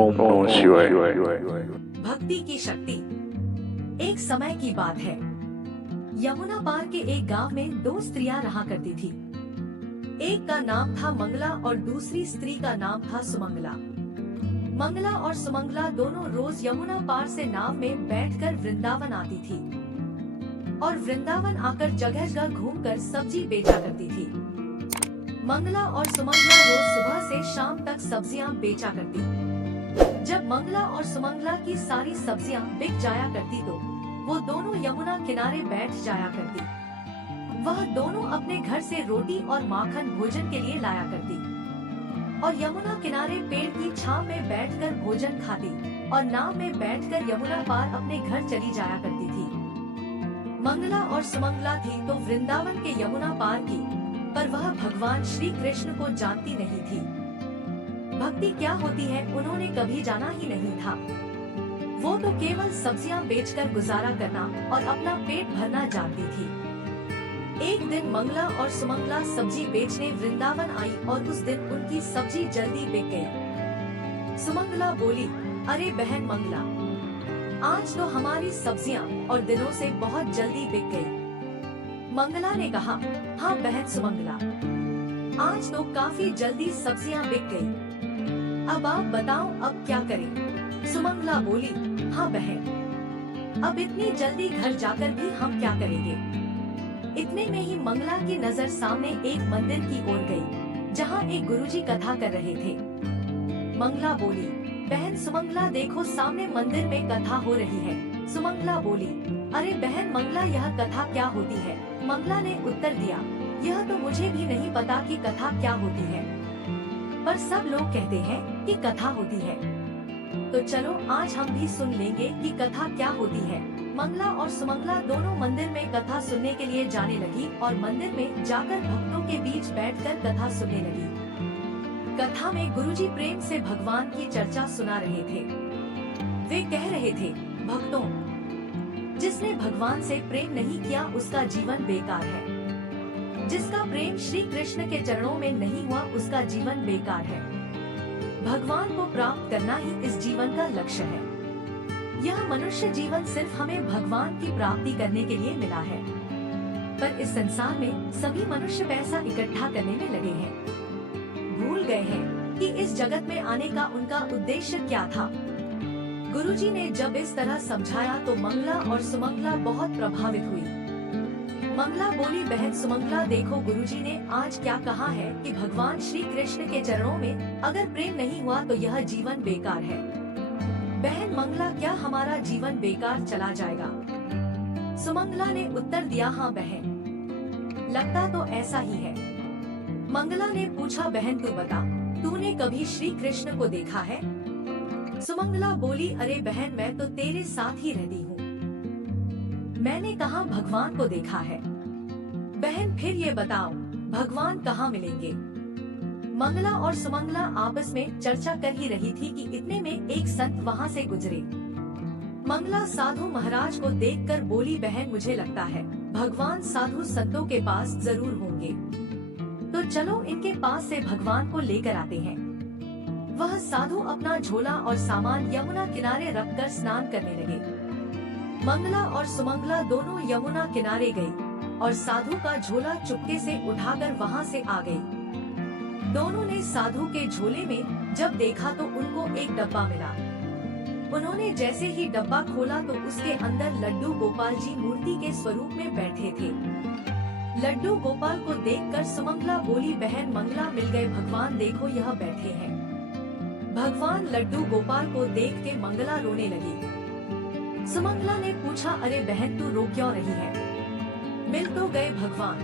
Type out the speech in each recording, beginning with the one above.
ओम नमः शिवाय। भक्ति की शक्ति। एक समय की बात है, यमुना पार के एक गांव में दो स्त्रियां रहा करती थी। एक का नाम था मंगला और दूसरी स्त्री का नाम था सुमंगला। मंगला और सुमंगला दोनों रोज यमुना पार से नाव में बैठकर वृंदावन आती थी और वृंदावन आकर जगह जगह घूमकर सब्जी बेचा करती थी। मंगला और सुमंगला रोज सुबह से शाम तक सब्जियां बेचा करती। जब मंगला और सुमंगला की सारी सब्जियां बिक जाया करती तो वो दोनों यमुना किनारे बैठ जाया करती। वह दोनों अपने घर से रोटी और माखन भोजन के लिए लाया करती और यमुना किनारे पेड़ की छांव में बैठकर भोजन खाती और नाव में बैठकर यमुना पार अपने घर चली जाया करती थी। मंगला और सुमंगला थी तो वृंदावन के यमुना पार की, पर वह भगवान श्री कृष्ण को जानती नहीं थी। भक्ति क्या होती है उन्होंने कभी जाना ही नहीं था। वो तो केवल सब्जियां बेचकर गुजारा करना और अपना पेट भरना जानती थी। एक दिन मंगला और सुमंगला सब्जी बेचने वृंदावन आई और उस दिन उनकी सब्जी जल्दी बिक गई। सुमंगला बोली, अरे बहन मंगला, आज तो हमारी सब्जियां और दिनों से बहुत जल्दी बिक गई। मंगला ने कहा, हाँ बहन सुमंगला, आज तो काफी जल्दी सब्जियां बिक गई। अब आप बताओ अब क्या करें? सुमंगला बोली, हाँ बहन, अब इतनी जल्दी घर जाकर भी हम क्या करेंगे? इतने में ही मंगला की नजर सामने एक मंदिर की ओर गई, जहाँ एक गुरुजी कथा कर रहे थे। मंगला बोली, बहन सुमंगला देखो सामने मंदिर में कथा हो रही है। सुमंगला बोली, अरे बहन मंगला यह कथा क्या होती है? मंगला ने उत्तर दिया, यह तो मुझे भी नहीं पता कि कथा क्या होती है, पर सब लोग कहते हैं कि कथा होती है, तो चलो आज हम भी सुन लेंगे कि कथा क्या होती है। मंगला और सुमंगला दोनों मंदिर में कथा सुनने के लिए जाने लगी और मंदिर में जाकर भक्तों के बीच बैठकर कथा सुनने लगी। कथा में गुरुजी प्रेम से भगवान की चर्चा सुना रहे थे। वे कह रहे थे, भक्तों, जिसने भगवान से प्रेम नहीं किया उसका जीवन बेकार है। जिसका प्रेम श्री कृष्ण के चरणों में नहीं हुआ उसका जीवन बेकार है। भगवान को प्राप्त करना ही इस जीवन का लक्ष्य है। यह मनुष्य जीवन सिर्फ हमें भगवान की प्राप्ति करने के लिए मिला है, पर इस संसार में सभी मनुष्य पैसा इकट्ठा करने में लगे हैं। भूल गए हैं कि इस जगत में आने का उनका उद्देश्य क्या था। गुरुजी ने जब इस तरह समझाया तो मंगला और सुमंगला बहुत प्रभावित हुई। मंगला बोली, बहन सुमंगला देखो गुरुजी ने आज क्या कहा है कि भगवान श्री कृष्ण के चरणों में अगर प्रेम नहीं हुआ तो यह जीवन बेकार है। बहन मंगला, क्या हमारा जीवन बेकार चला जाएगा? सुमंगला ने उत्तर दिया, हाँ बहन, लगता तो ऐसा ही है। मंगला ने पूछा, बहन तू बता, तूने कभी श्री कृष्ण को देखा है? सुमंगला बोली, अरे बहन मैं तो तेरे साथ ही रहती हूँ, मैंने कहाँ भगवान को देखा है। बहन फिर ये बताओ भगवान कहाँ मिलेंगे? मंगला और सुमंगला आपस में चर्चा कर ही रही थी कि इतने में एक संत वहाँ से गुजरे। मंगला साधु महाराज को देखकर बोली, बहन मुझे लगता है भगवान साधु संतों के पास जरूर होंगे, तो चलो इनके पास से भगवान को लेकर आते हैं। वह साधु अपना झोला और सामान यमुना किनारे रखकर स्नान करने लगे। मंगला और सुमंगला दोनों यमुना किनारे गई और साधु का झोला चुपके से उठाकर वहां से आ गई। दोनों ने साधु के झोले में जब देखा तो उनको एक डब्बा मिला। उन्होंने जैसे ही डब्बा खोला तो उसके अंदर लड्डू गोपाल जी मूर्ति के स्वरूप में बैठे थे। लड्डू गोपाल को देखकर सुमंगला बोली, बहन मंगला मिल गए भगवान, देखो यह बैठे हैं। भगवान लड्डू गोपाल को देख के मंगला रोने लगी। सुमंगला ने पूछा, अरे बहन तू रो क्यों रही है? मिल तो गए भगवान।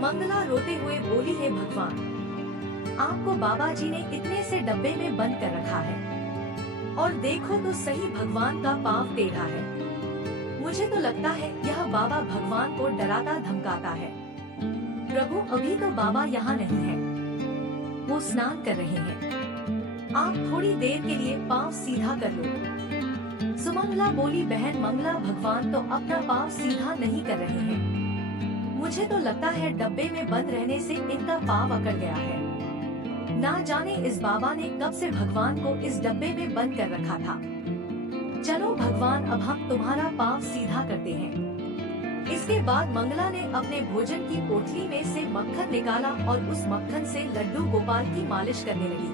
मंगला रोते हुए बोली, हे भगवान, आपको बाबा जी ने इतने से डब्बे में बंद कर रखा है और देखो तो सही भगवान का पांव टेढ़ा है। मुझे तो लगता है यह बाबा भगवान को डराता धमकाता है। प्रभु अभी तो बाबा यहाँ नहीं है, वो स्नान कर रहे हैं, आप थोड़ी देर के लिए पांव सीधा कर लो। सुमंगला बोली, बहन मंगला भगवान तो अपना पांव सीधा नहीं कर रहे हैं, मुझे तो लगता है डब्बे में बंद रहने से इनका पांव अकड़ गया है। ना जाने इस बाबा ने कब से भगवान को इस डब्बे में बंद कर रखा था। चलो भगवान, अब हम तुम्हारा पाँव सीधा करते हैं। इसके बाद मंगला ने अपने भोजन की पोटली में से मक्खन निकाला और उस मक्खन से लड्डू गोपाल की मालिश करने लगी।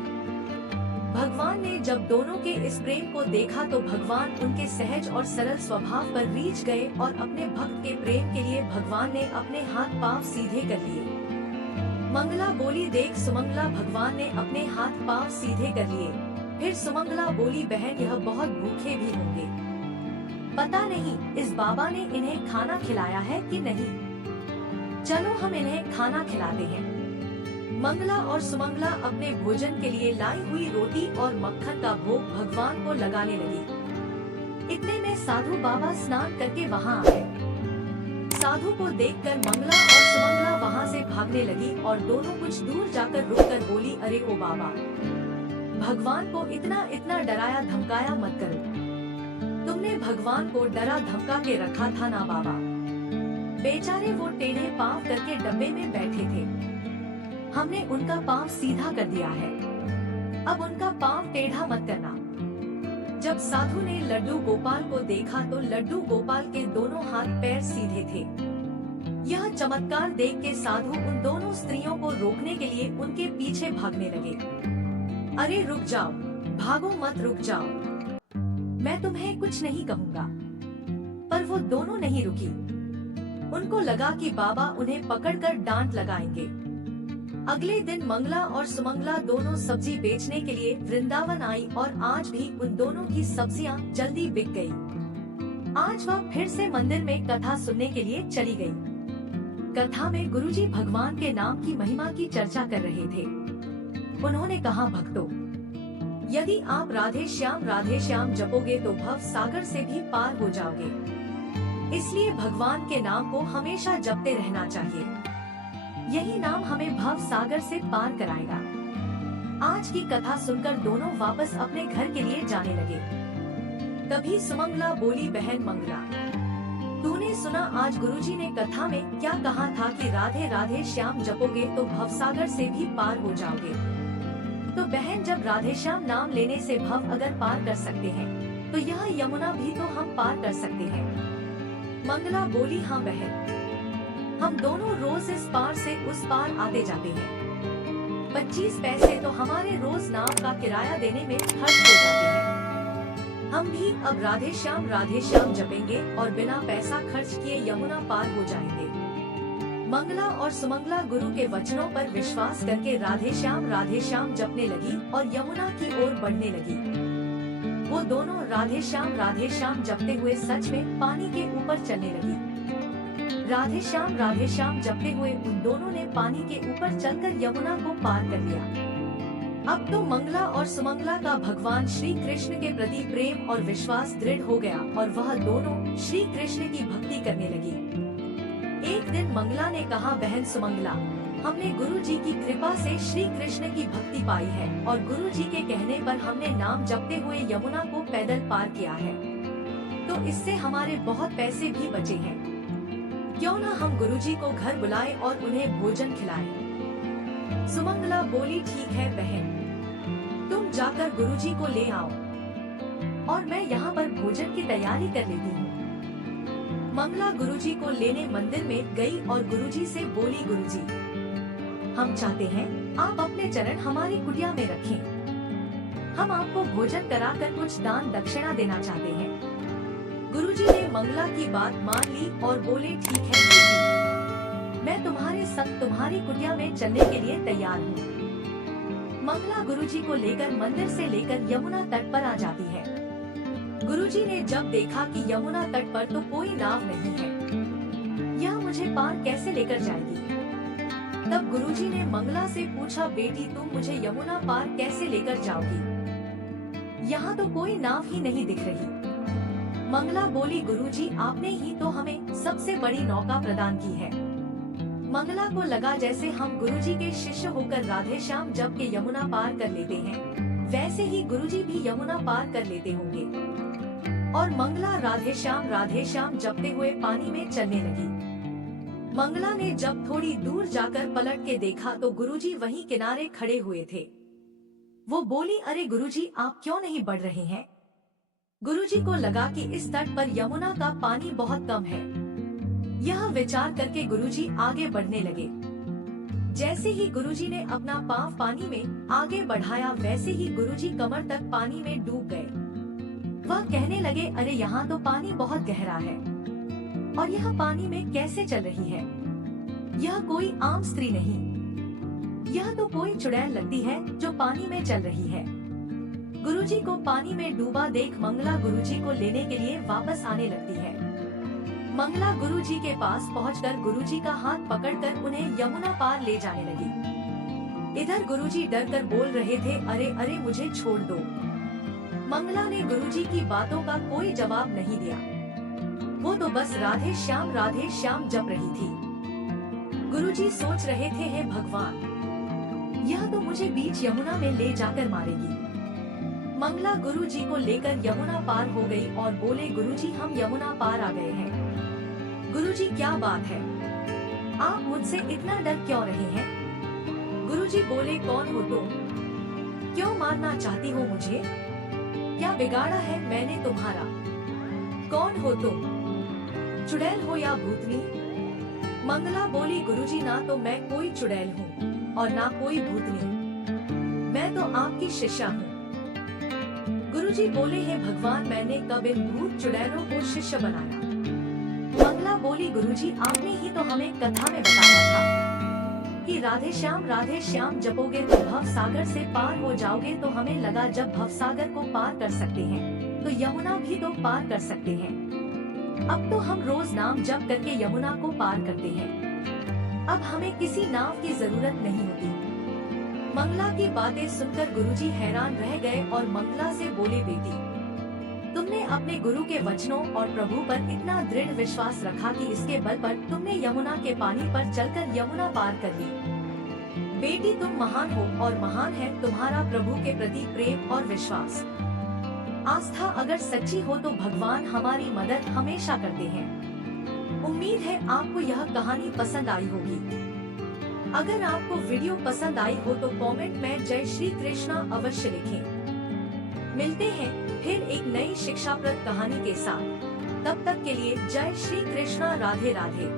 भगवान ने जब दोनों के इस प्रेम को देखा तो भगवान उनके सहज और सरल स्वभाव पर रीझ गए और अपने भक्त के प्रेम के लिए भगवान ने अपने हाथ पांव सीधे कर लिए। मंगला बोली, देख सुमंगला, भगवान ने अपने हाथ पांव सीधे कर लिए। फिर सुमंगला बोली, बहन यह बहुत भूखे भी होंगे, पता नहीं इस बाबा ने इन्हें खाना खिलाया है कि नहीं। चलो हम इन्हें खाना खिलाते हैं। मंगला और सुमंगला अपने भोजन के लिए लाई हुई रोटी और मक्खन का भोग भगवान को लगाने लगी। इतने में साधु बाबा स्नान करके वहाँ आ गए। साधु को देखकर मंगला और सुमंगला वहाँ से भागने लगी और दोनों कुछ दूर जाकर रुककर बोली, अरे ओ बाबा, भगवान को इतना इतना डराया धमकाया मत करो। तुमने भगवान को डरा धमका के रखा था ना बाबा। बेचारे वो टेढ़े पाँव करके डब्बे में बैठे थे, हमने उनका पाँव सीधा कर दिया है, अब उनका पाँव टेढ़ा मत करना। जब साधु ने लड्डू गोपाल को देखा तो लड्डू गोपाल के दोनों हाथ पैर सीधे थे। यह चमत्कार देख के साधु उन दोनों स्त्रियों को रोकने के लिए उनके पीछे भागने लगे। अरे रुक जाओ, भागो मत, रुक जाओ, मैं तुम्हें कुछ नहीं कहूँगा। पर वो दोनों नहीं रुकी। उनको लगा कि बाबा उन्हें पकड़कर डांट लगाएंगे। अगले दिन मंगला और सुमंगला दोनों सब्जी बेचने के लिए वृंदावन आई और आज भी उन दोनों की सब्जियां जल्दी बिक गई। आज वह फिर से मंदिर में कथा सुनने के लिए चली गई। कथा में गुरुजी भगवान के नाम की महिमा की चर्चा कर रहे थे। उन्होंने कहा, भक्तों, यदि आप राधे श्याम जपोगे तो भव सागर से भी पार हो जाओगे। इसलिए भगवान के नाम को हमेशा जपते रहना चाहिए। यही नाम हमें भव सागर से पार कराएगा। आज की कथा सुनकर दोनों वापस अपने घर के लिए जाने लगे। तभी सुमंगला बोली, बहन मंगला, तूने सुना आज गुरुजी ने कथा में क्या कहा था कि राधे राधे श्याम जपोगे तो भव सागर से भी पार हो जाओगे। तो बहन, जब राधे श्याम नाम लेने से भव अगर पार कर सकते हैं तो यह यमुना भी तो हम पार कर सकते हैं। मंगला बोली, हाँ बहन, हम दोनों रोज इस पार से उस पार आते जाते हैं। 25 पैसे तो हमारे रोज नाव का किराया देने में खर्च हो जाते हैं। हम भी अब राधे श्याम जपेंगे और बिना पैसा खर्च किए यमुना पार हो जाएंगे। मंगला और सुमंगला गुरु के वचनों पर विश्वास करके राधे श्याम जपने लगी और यमुना की ओर बढ़ने लगी। वो दोनों राधे श्याम जपते हुए सच में पानी के ऊपर चलने लगी। राधे श्याम जपते हुए उन दोनों ने पानी के ऊपर चलकर यमुना को पार कर लिया। अब तो मंगला और सुमंगला का भगवान श्री कृष्ण के प्रति प्रेम और विश्वास दृढ़ हो गया और वह दोनों श्री कृष्ण की भक्ति करने लगी। एक दिन मंगला ने कहा, बहन सुमंगला, हमने गुरु जी की कृपा से श्री कृष्ण की भक्ति पाई है और गुरु जी के कहने पर हमने नाम जपते हुए यमुना को पैदल पार किया है, तो इससे हमारे बहुत पैसे भी बचे हैं। क्यों न हम गुरुजी को घर बुलाएं और उन्हें भोजन खिलाएं। सुमंगला बोली, ठीक है बहन, तुम जाकर गुरुजी को ले आओ और मैं यहाँ पर भोजन की तैयारी कर लेती हूँ। मंगला गुरुजी को लेने मंदिर में गई और गुरुजी से बोली, गुरुजी, हम चाहते हैं आप अपने चरण हमारी कुटिया में रखें। हम आपको भोजन कराकर कुछ दान दक्षिणा देना चाहते हैं। गुरुजी ने मंगला की बात मान ली और बोले, ठीक है बेटी, मैं तुम्हारे संग तुम्हारी कुटिया में चलने के लिए तैयार हूँ। मंगला गुरुजी को लेकर मंदिर से लेकर यमुना तट पर आ जाती है। गुरुजी ने जब देखा कि यमुना तट पर तो कोई नाव नहीं है, यह मुझे पार कैसे लेकर जाएगी। तब गुरुजी ने मंगला से पूछा, बेटी तुम मुझे यमुना पार कैसे लेकर जाओगी, यहाँ तो कोई नाव ही नहीं दिख रही। मंगला बोली, गुरुजी आपने ही तो हमें सबसे बड़ी नौका प्रदान की है। मंगला को लगा जैसे हम गुरुजी के शिष्य होकर राधे श्याम जप के यमुना पार कर लेते हैं, वैसे ही गुरुजी भी यमुना पार कर लेते होंगे। और मंगला राधे श्याम जपते हुए पानी में चलने लगी। मंगला ने जब थोड़ी दूर जाकर पलट के देखा तो गुरुजी वहीं किनारे खड़े हुए थे। वो बोली, अरे गुरुजी, आप क्यों नहीं बढ़ रहे हैं? गुरुजी को लगा कि इस तट पर यमुना का पानी बहुत कम है। यह विचार करके गुरुजी आगे बढ़ने लगे। जैसे ही गुरुजी ने अपना पांव पानी में आगे बढ़ाया, वैसे ही गुरुजी कमर तक पानी में डूब गए। वह कहने लगे, अरे यहाँ तो पानी बहुत गहरा है और यह पानी में कैसे चल रही है? यह कोई आम स्त्री नहीं, यह तो कोई चुड़ैल लगती है जो पानी में चल रही है। गुरुजी को पानी में डूबा देख मंगला गुरुजी को लेने के लिए वापस आने लगती है। मंगला गुरुजी के पास पहुंचकर गुरुजी का हाथ पकड़कर उन्हें यमुना पार ले जाने लगी। इधर गुरुजी डर कर बोल रहे थे, अरे अरे मुझे छोड़ दो। मंगला ने गुरुजी की बातों का कोई जवाब नहीं दिया। वो तो बस राधे श्याम जप रही थी। गुरुजी सोच रहे थे, हे भगवान, यह तो मुझे बीच यमुना में ले जाकर मारेगी। मंगला गुरुजी को लेकर यमुना पार हो गई और बोले, गुरुजी, हम यमुना पार आ गए हैं। गुरुजी, क्या बात है, आप मुझसे इतना डर क्यों रहे हैं? गुरुजी बोले, कौन हो तुम? क्यों मारना चाहती हो मुझे? क्या बिगाड़ा है मैंने तुम्हारा? कौन हो तुम? चुड़ैल हो या भूतनी? मंगला बोली, गुरुजी, ना तो मैं कोई चुड़ैल हूँ और ना कोई भूतनी, मैं तो आपकी शिष्या हूँ। गुरुजी बोले, हे भगवान, मैंने कब इन भूत चुड़ैलों को शिष्य बनाया? मंगला बोली, गुरुजी, आपने ही तो हमें कथा में बताया था कि राधे श्याम जपोगे तो भव सागर से पार हो जाओगे। तो हमें लगा जब भव सागर को पार कर सकते हैं तो यमुना भी तो पार कर सकते हैं। अब तो हम रोज नाम जप करके यमुना को पार करते हैं। अब हमें किसी नाव की जरूरत नहीं होती। मंगला की बातें सुनकर गुरुजी हैरान रह गए और मंगला से बोले, बेटी, तुमने अपने गुरु के वचनों और प्रभु पर इतना दृढ़ विश्वास रखा कि इसके बल पर तुमने यमुना के पानी पर चलकर यमुना पार कर ली। बेटी, तुम महान हो और महान है तुम्हारा प्रभु के प्रति प्रेम और विश्वास। आस्था अगर सच्ची हो तो भगवान हमारी मदद हमेशा करते हैं। उम्मीद है आपको यह कहानी पसंद आई होगी। अगर आपको वीडियो पसंद आई हो तो कमेंट में जय श्री कृष्णा अवश्य लिखें। मिलते हैं फिर एक नई शिक्षाप्रद कहानी के साथ। तब तक के लिए जय श्री कृष्णा, राधे राधे।